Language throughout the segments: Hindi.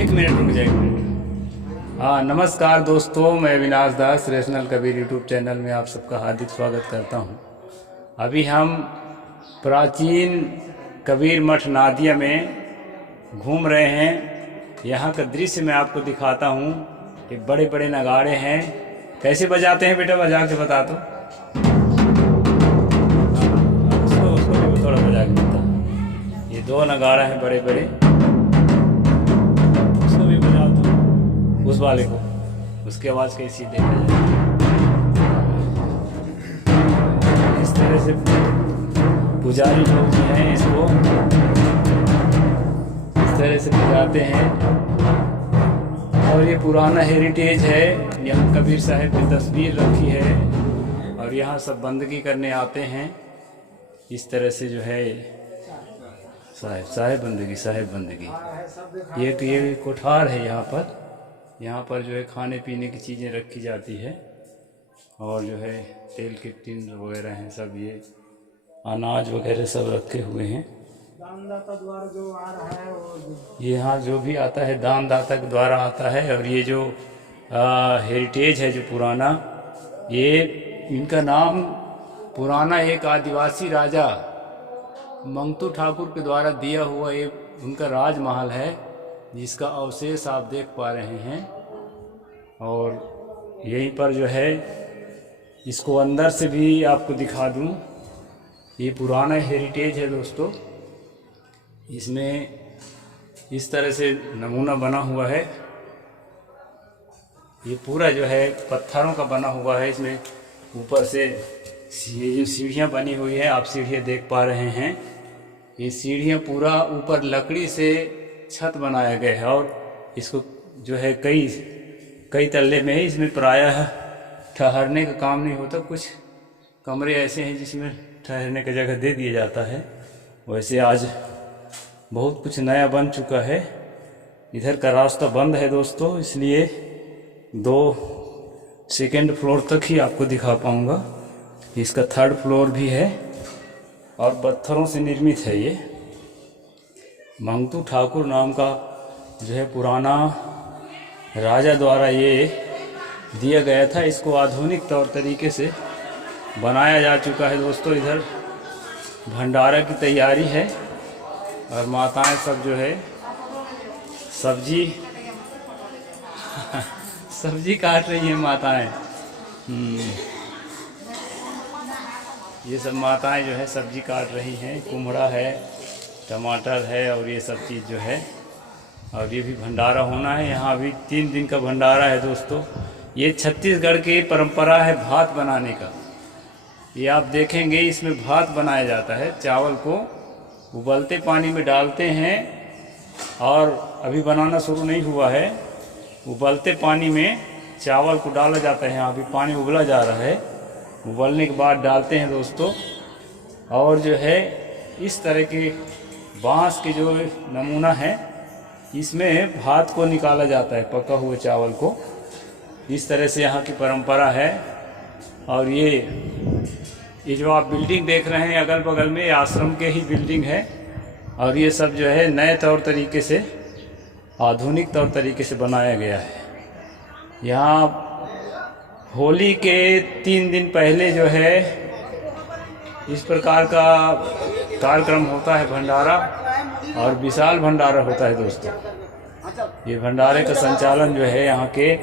एक मिनट रुक जाए, एक मिनट। हाँ, नमस्कार दोस्तों, मैं अविनाश दास रैशनल कबीर यूट्यूब चैनल में आप सबका हार्दिक स्वागत करता हूँ। अभी हम प्राचीन कबीर मठ नादिया में घूम रहे हैं। यहाँ का दृश्य मैं आपको दिखाता हूँ कि बड़े बड़े नगाड़े हैं। कैसे बजाते हैं बेटा, बजा के बता दो। उसको भी थोड़ा बजा के बता। ये दो नगाड़ा हैं बड़े बड़े, उसको भी बजा दो, उस वाले को। उसकी आवाज़ कैसी देखा जाए। इस तरह से पुजारी लोग जो हैं इसको इस तरह से बजाते हैं। और ये पुराना हेरिटेज है। यहाँ कबीर साहब की तस्वीर रखी है और यहाँ सब बंदगी करने आते हैं। इस तरह से जो है साहेब बंदगी। ये कोठार है। यहाँ पर जो है खाने पीने की चीज़ें रखी जाती है और जो है तेल के टिन वगैरह हैं, सब ये अनाज वगैरह सब रखे हुए हैं। दानदाता द्वारा जो आ रहा है वो यहाँ जो भी आता है दानदाता के द्वारा आता है। और ये जो हेरिटेज है जो पुराना, ये इनका नाम पुराना एक आदिवासी राजा मंगतू ठाकुर के द्वारा दिया हुआ ये उनका राजमहल है, जिसका अवशेष आप देख पा रहे हैं। और यहीं पर जो है इसको अंदर से भी आपको दिखा दूं। ये पुराना हेरिटेज है दोस्तों। इसमें इस तरह से नमूना बना हुआ है। ये पूरा जो है पत्थरों का बना हुआ है। इसमें ऊपर से ये जो सीढ़ियाँ बनी हुई है, आप सीढ़ियाँ देख पा रहे हैं। ये सीढ़ियाँ पूरा ऊपर लकड़ी से छत बनाया गया है और इसको जो है कई तल्ले में है। इसमें प्रायः ठहरने का काम नहीं होता। कुछ कमरे ऐसे हैं जिसमें ठहरने का जगह दे दिया जाता है। वैसे आज बहुत कुछ नया बन चुका है। इधर का रास्ता बंद है दोस्तों, इसलिए 2 फ्लोर तक ही आपको दिखा पाऊँगा। इसका 3rd फ्लोर भी है और पत्थरों से निर्मित है। ये मंगतू ठाकुर नाम का जो है पुराना राजा द्वारा ये दिया गया था। इसको आधुनिक तौर तरीके से बनाया जा चुका है दोस्तों। इधर भंडारा की तैयारी है और माताएं सब जो है सब्जी काट रही हैं माताएं। ये सब माताएं जो है सब्जी काट रही हैं। कुमड़ा है, टमाटर है और ये सब चीज़ जो है। और ये भी भंडारा होना है। यहाँ अभी 3 दिन का भंडारा है दोस्तों। ये छत्तीसगढ़ की परंपरा है भात बनाने का। ये आप देखेंगे इसमें भात बनाया जाता है। चावल को उबलते पानी में डालते हैं और अभी बनाना शुरू नहीं हुआ है। उबलते पानी में चावल को डाला जाता है। यहाँ अभी पानी उबला जा रहा है। उबलने के बाद डालते हैं दोस्तों। और जो है इस तरह के बांस के जो नमूना है, इसमें भात को निकाला जाता है, पका हुए चावल को। इस तरह से यहाँ की परंपरा है। और ये जो आप बिल्डिंग देख रहे हैं अगल बगल में, ये आश्रम के ही बिल्डिंग है। और ये सब जो है नए तौर तरीके से, आधुनिक तौर तरीके से बनाया गया है। यहाँ होली के 3 दिन पहले जो है इस प्रकार का कार्यक्रम होता है, भंडारा, और विशाल भंडारा होता है दोस्तों। ये भंडारे का संचालन जो है यहाँ के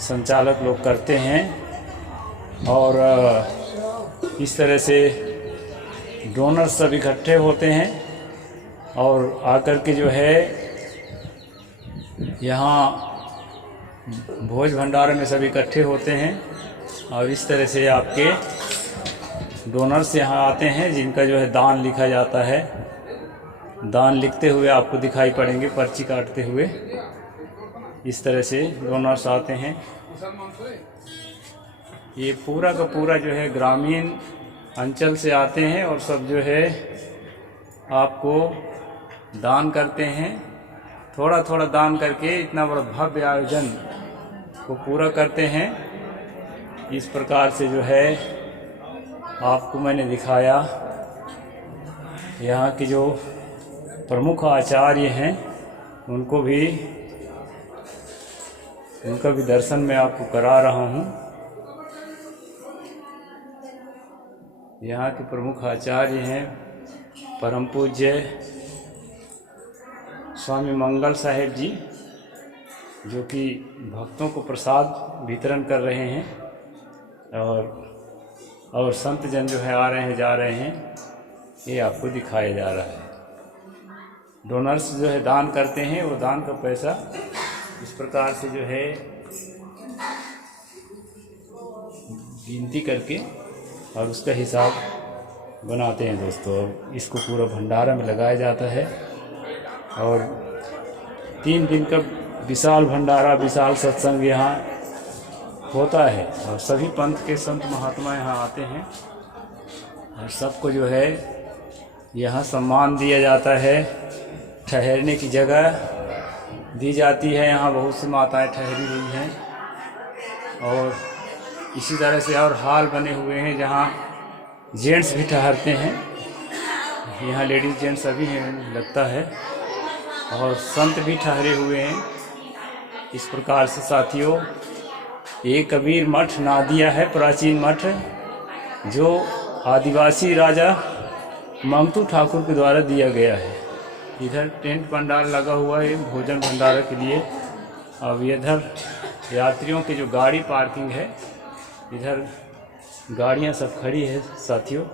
संचालक लोग करते हैं। और इस तरह से डोनर्स सब इकट्ठे होते हैं और आकर के जो है यहाँ भोज भंडारे में सब इकट्ठे होते हैं। और इस तरह से आपके डोनर्स यहाँ आते हैं, जिनका जो है दान लिखा जाता है। दान लिखते हुए आपको दिखाई पड़ेंगे, पर्ची काटते हुए। इस तरह से डोनर्स आते हैं। ये पूरा का पूरा जो है ग्रामीण अंचल से आते हैं और सब जो है आपको दान करते हैं। थोड़ा थोड़ा दान करके इतना बड़ा भव्य आयोजन को पूरा करते हैं। इस प्रकार से जो है आपको मैंने दिखाया। यहाँ की जो प्रमुख आचार्य हैं उनका भी दर्शन मैं आपको करा रहा हूँ। यहाँ के प्रमुख आचार्य हैं परम पूज्य स्वामी मंगल साहेब जी, जो कि भक्तों को प्रसाद वितरण कर रहे हैं और संत जन जो है आ रहे हैं जा रहे हैं, ये आपको दिखाया जा रहा है। डोनर्स जो है दान करते हैं, वो दान का पैसा इस प्रकार से जो है गिनती करके और उसका हिसाब बनाते हैं दोस्तों। और इसको पूरा भंडारा में लगाया जाता है और 3 दिन का विशाल भंडारा, विशाल सत्संग यहाँ होता है और सभी पंथ के संत महात्मा यहाँ आते हैं और सबको जो है यहाँ सम्मान दिया जाता है। ठहरने की जगह दी जाती है, यहाँ बहुत सी माताएं ठहरी हुई हैं और इसी तरह से और हॉल बने हुए हैं जहाँ जेंट्स भी ठहरते हैं। यहाँ लेडीज़ जेंट्स सभी हैं लगता है और संत भी ठहरे हुए हैं। इस प्रकार से साथियों, ये कबीर मठ नादिया है, प्राचीन मठ जो आदिवासी राजा मंगतू ठाकुर के द्वारा दिया गया है। इधर टेंट पंडाल लगा हुआ है भोजन भंडारा के लिए। अब इधर यात्रियों की जो गाड़ी पार्किंग है, इधर गाड़ियां सब खड़ी है साथियों,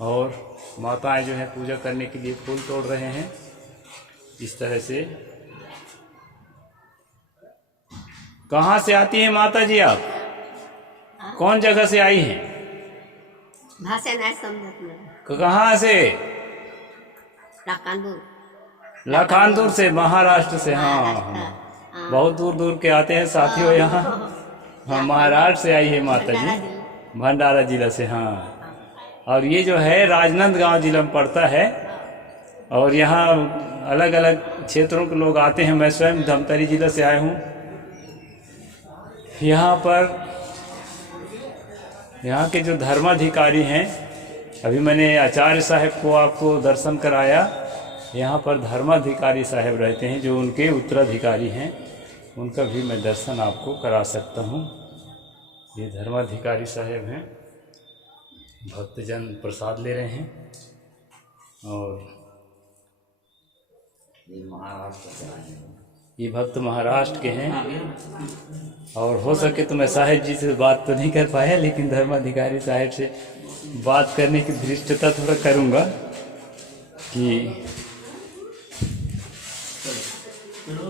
और माताएं जो है पूजा करने के लिए फूल तोड़ रहे हैं। इस तरह से कहाँ से आती हैं माता जी आप? कौन जगह से आई हैं? कहाँ से? लखानपुर से, महाराष्ट्र से। हाँ, बहुत दूर दूर के आते हैं साथियों यहाँ। हाँ, महाराष्ट्र से आई है माता जी, भंडारा जिला से। हाँ, और ये जो है राजनांदगांव जिला में पड़ता है और यहाँ अलग अलग क्षेत्रों के लोग आते हैं। मैं स्वयं धमतरी जिला से आया हूँ। यहाँ पर यहाँ के जो धर्माधिकारी हैं, अभी मैंने आचार्य साहब को आपको दर्शन कराया। यहाँ पर धर्माधिकारी साहब रहते हैं जो उनके उत्तराधिकारी हैं, उनका भी मैं दर्शन आपको करा सकता हूँ। ये धर्माधिकारी साहब हैं, भक्तजन प्रसाद ले रहे हैं और ये भक्त महाराष्ट्र के हैं। और हो सके तो मैं साहेब जी से बात तो नहीं कर पाया, लेकिन धर्माधिकारी साहब से बात करने की धृष्टता थोड़ा करूँगा कि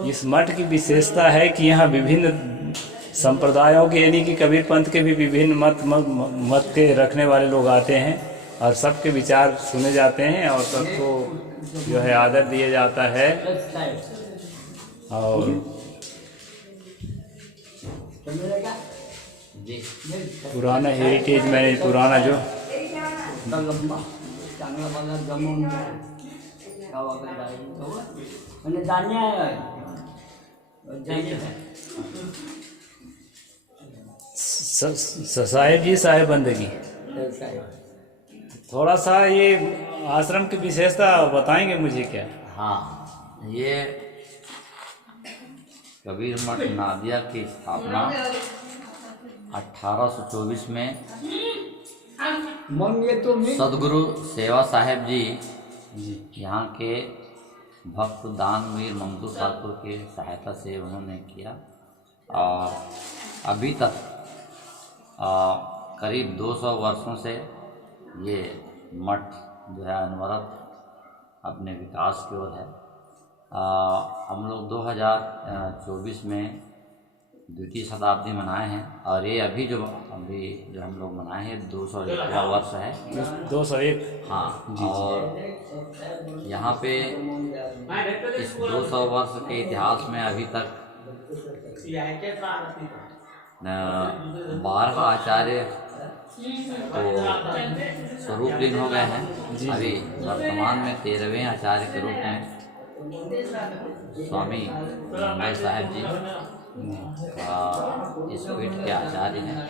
इस मठ की विशेषता है कि यहाँ विभिन्न संप्रदायों के, यानी कि कबीर पंथ के भी विभिन्न मत के रखने वाले लोग आते हैं और सबके विचार सुने जाते हैं और सबको जो है आदर दिया जाता है। और पुराना हेरिटेज, मैंने पुराना जो साहेब जी साहेब बंदगी, थोड़ा सा ये आश्रम की विशेषता बताएंगे मुझे क्या? हाँ, ये कबीर मठ नादिया की स्थापना 1824 में सदगुरु सेवा साहेब जी यहाँ के भक्त दानवीर मंगतू ठाकुर के सहायता से उन्होंने किया। और अभी तक करीब 200 वर्षों से ये मठ जो है अनवरत अपने विकास की ओर है। हम लोग 2024 में द्वितीय शताब्दी मनाए हैं और ये अभी जो हम लोग मनाए हैं 201वां वर्ष है। 201। हाँ, और यहाँ पे इस 200 वर्ष के इतिहास में अभी तक 12 आचार्य तो स्वरूप लीन हो गए हैं। अभी वर्तमान में 13वें आचार्य के रूप में स्वामी मंगल साहेब जी इस पीठ के आचार्य हैं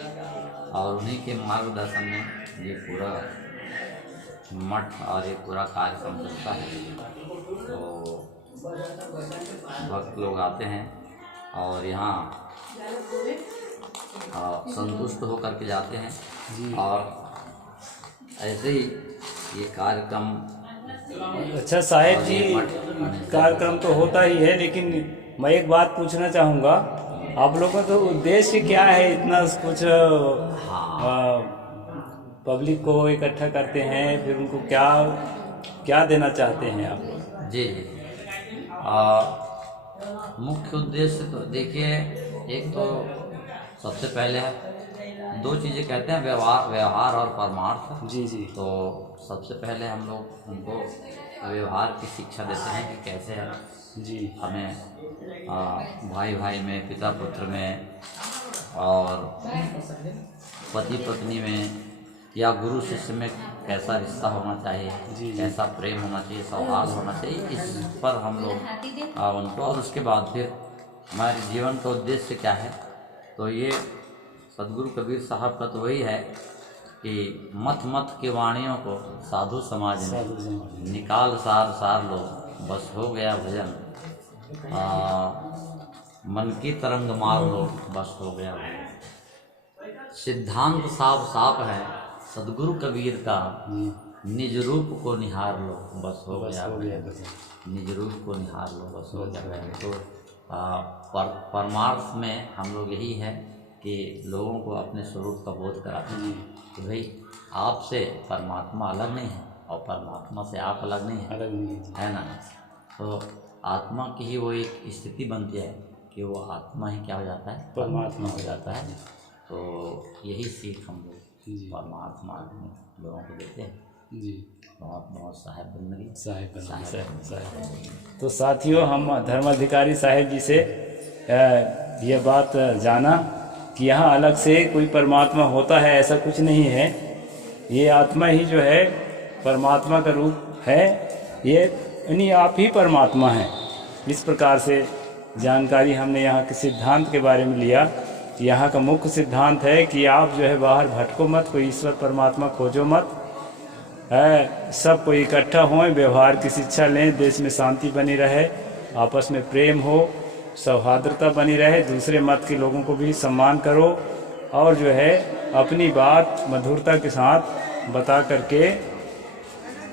और उन्हीं के मार्गदर्शन में ये पूरा मठ और ये पूरा कार्यक्रम चलता है। तो भक्त लोग आते हैं और यहाँ संतुष्ट होकर के जाते हैं। जी। और ऐसे ही ये कार्यक्रम। अच्छा साहेब जी, कार्यक्रम तो होता ही है, लेकिन मैं एक बात पूछना चाहूँगा, आप लोगों का उद्देश्य क्या है? इतना कुछ पब्लिक को इकट्ठा करते हैं, फिर उनको क्या क्या देना चाहते हैं आप लोग? जी जी, मुख्य उद्देश्य तो देखिए, एक तो सबसे पहले है, दो चीज़ें कहते हैं, व्यवहार और परमार्थ। जी जी। तो सबसे पहले हम लोग उनको व्यवहार की शिक्षा देते हैं कि कैसे है जी हमें भाई भाई में, पिता पुत्र में, और पति पत्नी में, या गुरु शिष्य में कैसा रिश्ता होना चाहिए, कैसा प्रेम होना चाहिए, सौहार्द होना चाहिए, इस पर हम लोग उनको। और उसके बाद फिर हमारे जीवन का उद्देश्य क्या है, तो ये सदगुरु कबीर साहब का तो वही है कि मत मत के वाणियों को साधु समाज में निकाल सार सार लो, बस हो गया भजन, मन की तरंग मार लो, बस हो गया भजन। सिद्धांत साफ साफ है सदगुरु कबीर का, निज रूप को निहार लो, बस हो गया भजन। निज रूप को निहार लो, बस हो गया भजन। तो परमार्थ में हम लोग यही है कि लोगों को अपने स्वरूप का बोध कराते हैं कि भाई आपसे परमात्मा अलग नहीं है और परमात्मा से आप अलग नहीं है ना। तो आत्मा की ही वो एक स्थिति बनती है कि वो आत्मा ही क्या हो जाता है, परमात्मा हो जाता है। तो यही सीख हम लोग परमार्थ मार्ग में लोगों को देते हैं जी। बहुत बहुत साहेब बंदगी। तो साथियों, हम धर्माधिकारी साहेब जी से ये बात जाना कि यहाँ अलग से कोई परमात्मा होता है, ऐसा कुछ नहीं है। ये आत्मा ही जो है परमात्मा का रूप है, ये यानी आप ही परमात्मा हैं। इस प्रकार से जानकारी हमने यहाँ के सिद्धांत के बारे में लिया। यहाँ का मुख्य सिद्धांत है कि आप जो है बाहर भटको मत, कोई ईश्वर परमात्मा खोजो मत, सब कोई इकट्ठा हों, व्यवहार की शिक्षा लें, देश में शांति बनी रहे, आपस में प्रेम हो, सौहार्दता बनी रहे, दूसरे मत के लोगों को भी सम्मान करो, और जो है अपनी बात मधुरता के साथ बता करके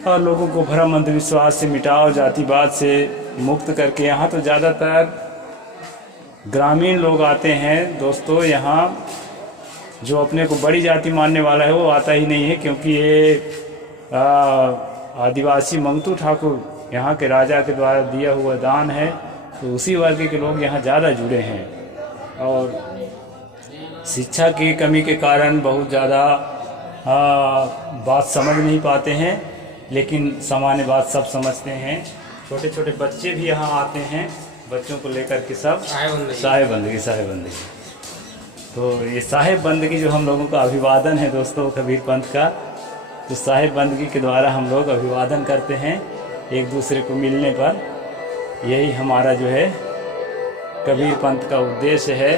और लोगों को भ्रम अंधविश्वास से मिटाओ, जातिवाद से मुक्त करके। यहाँ तो ज़्यादातर ग्रामीण लोग आते हैं दोस्तों, यहाँ जो अपने को बड़ी जाति मानने वाला है वो आता ही नहीं है, क्योंकि ये आदिवासी मंगतू ठाकुर यहाँ के राजा के द्वारा दिया हुआ दान है, तो उसी वर्ग के लोग यहाँ ज़्यादा जुड़े हैं। और शिक्षा की कमी के कारण बहुत ज़्यादा बात समझ नहीं पाते हैं, लेकिन सामान्य बात सब समझते हैं। छोटे छोटे बच्चे भी यहाँ आते हैं, बच्चों को लेकर के सब साहेब बंदगी। तो ये साहेब बंदगी जो हम लोगों का अभिवादन है दोस्तों कबीर पंथ का, तो साहेब बंदगी के द्वारा हम लोग अभिवादन करते हैं एक दूसरे को मिलने पर। यही हमारा जो है कबीर पंथ का उद्देश्य है।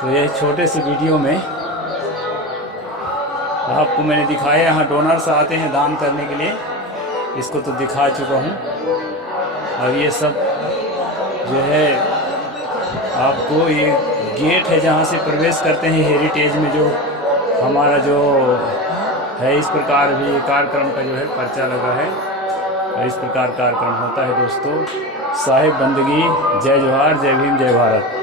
तो यह छोटे से वीडियो में आपको मैंने दिखाया, यहाँ डोनर्स आते हैं दान करने के लिए, इसको तो दिखा चुका हूँ। और ये सब जो है आपको ये गेट है जहाँ से प्रवेश करते हैं हेरिटेज में, जो हमारा जो है इस प्रकार भी कार्यक्रम का जो है पर्चा लगा है, और इस प्रकार कार्यक्रम होता है दोस्तों। साहेब बंदगी, जय जोहार, जय भीम, जय भारत।